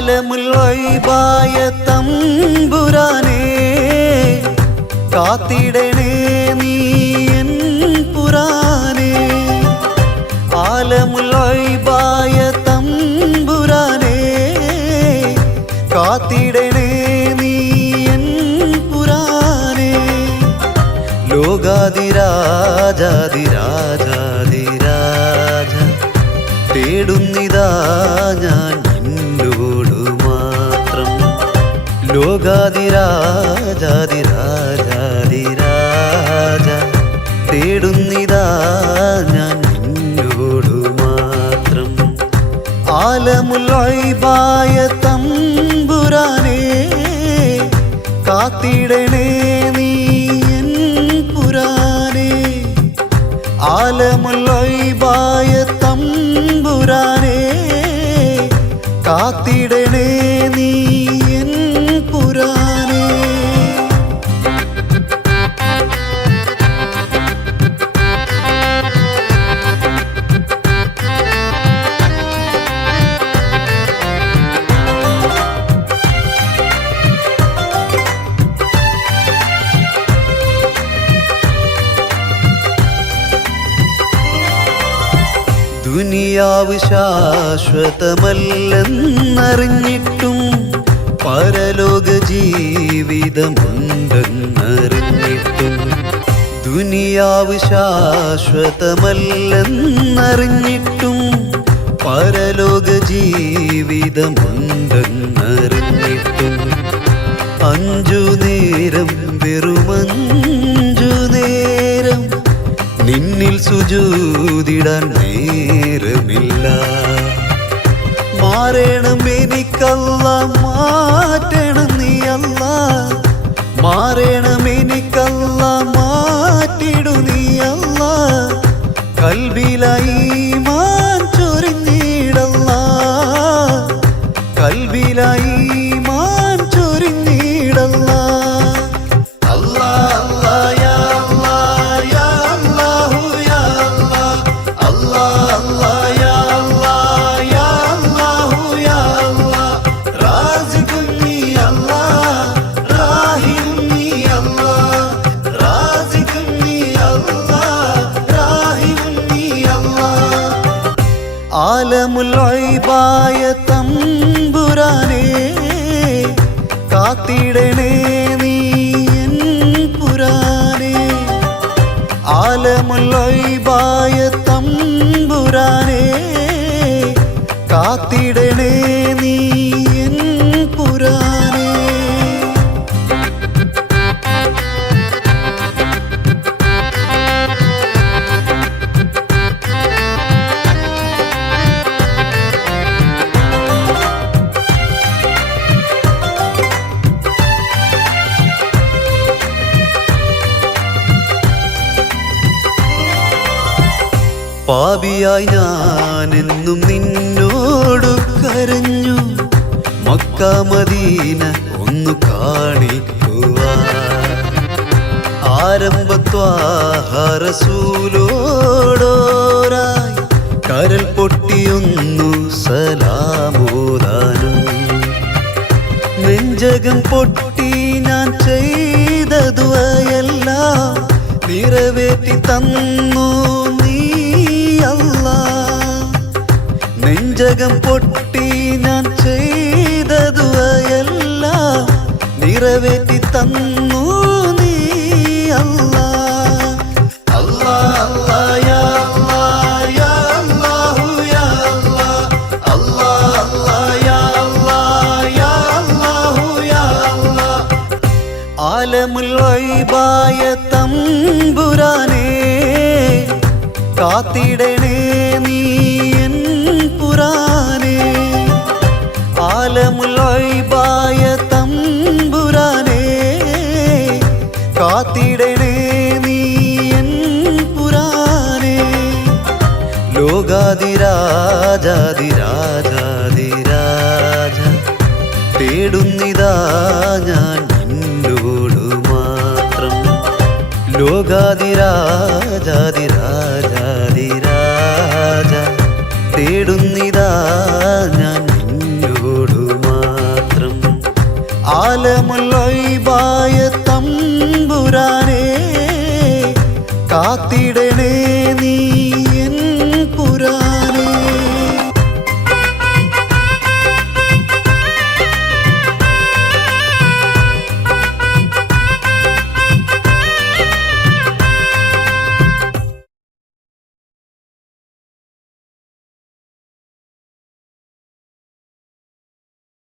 ആലമുൽ ഗൈബായ തമ്പുരാനേ കാത്തിടണേ നീ എൻ പുരാനേ. ആലമുൽ ഗൈബായ തമ്പുരാനേ കാത്തിടണേ നീ എൻ പുരാനേ. ലോകാതിരാജാതിരാജാതിരാജ തേടുന്നിതാ ഞാൻ നിന്നോടു മാത്രം. ലോകാതിരാജാതിരാജാതിരാജ തേടുന്നിതാ ഞാൻ നിന്നോടു മാത്രം. ആലമുൽ ഗൈബായ തമ്പുരാനേ കാത്തിടണേ നീ എൻ പുരാനേ. ആലമുൽ ഗൈബായ തമ്പുരാനേ കാത്തിടണേ നീ എൻ പുരാനേ. ദുനിയാവ് ശാശ്വതമല്ലെന്നറിഞ്ഞിട്ടും പരലോക ജീവിതമുണ്ടെന്നറിഞ്ഞിട്ടും. ദുനിയാവ് ശാശ്വതമല്ലെന്നറിഞ്ഞിട്ടും പരലോക ജീവിതമുണ്ടെന്നറിഞ്ഞിട്ടും. അഞ്ചു നേരം വെറുമഞ്ചു നേരം നിന്നിൽ സുജൂദിടാൻ നേരമില്ല. മാറണം എനിക്കല്ലാ, മാറ്റണം നീ അല്ലാ. മാറണം എനിക്കല്ലാ, മാറ്റിടു നീ അല്ലാ. കൽബിലായി ഈമാൻ ചൊരിഞ്ഞിടല്ലാ, കൽബിലായി ഈമാൻ ചൊരിഞ്ഞിടല്ലാ. അല്ലാ അല്ലാ യാ അല്ലാ യാ അല്ലാഹു യാ അല്ലാ. അല്ലാ അല്ലാ യാ അല്ലാ യാ അല്ലാഹു യാ അല്ലാ. റാസിഖുൻ നീ അല്ലാ, റാഹിമുൻ നീ അല്ലാ. റാസിഖുൻ നീ അല്ലാ, റാഹിമുൻ നീ അല്ലാ. ആലമുൽ ഗൈബായ തമ്പുരാനേ കാത്തിടണേ നീ എൻ പുരാനേ. ആലമുൽ ഗൈബായ തമ്പുരാനേ കാത്തിടണേ നീ എൻ പുരാനേ. പാപിയായി ഞാനെന്നും നിന്നോടു കരഞ്ഞു, മക്ക മദീന ഒന്നു കാണിക്കുവാൻ. ആരംഭത്വാഹ റസൂലോടോരായി കരൽ പൊട്ടിയൊന്നു സലാമോദാനും. നെഞ്ചകം പൊട്ടി ഞാൻ ചെയ്ത ദുആയെല്ലാം നിറവേറ്റി തന്നു നീ അല്ലാ. നെഞ്ചകം പൊട്ടി ഞാൻ ചെയ്ത ദുആയെല്ലാം നിറവേറ്റി തന്നു നീ അല്ലാ. അല്ലാ അല്ലാ യാ അല്ലാ യാ അല്ലാഹു യാ അല്ലാ. അല്ലാ അല്ലാ യാ അല്ലാ യാ അല്ലാഹു യാ അല്ലാ. ആലമുൽ ഗൈബായ തമ്പുരാനേ കാത്തിടണേ നീ എൻ പുരാനേ. ആലമുൽ ഗൈബായ തമ്പുരാനേ കാത്തിടണേ നീ എൻ പുരാനേ. ലോകാതിരാജാതിരാജാതിരാജ തേടുന്നിതാ ഞാൻ നിന്നോടു മാത്രം. ലോകാതിരാജാതിരാജാതിരാജ തേടുന്നിതാ ഞാൻ നിന്നോടു മാത്രം. ആലമുൽ ഗൈബായ തമ്പുരാനേ കാത്തിടണേ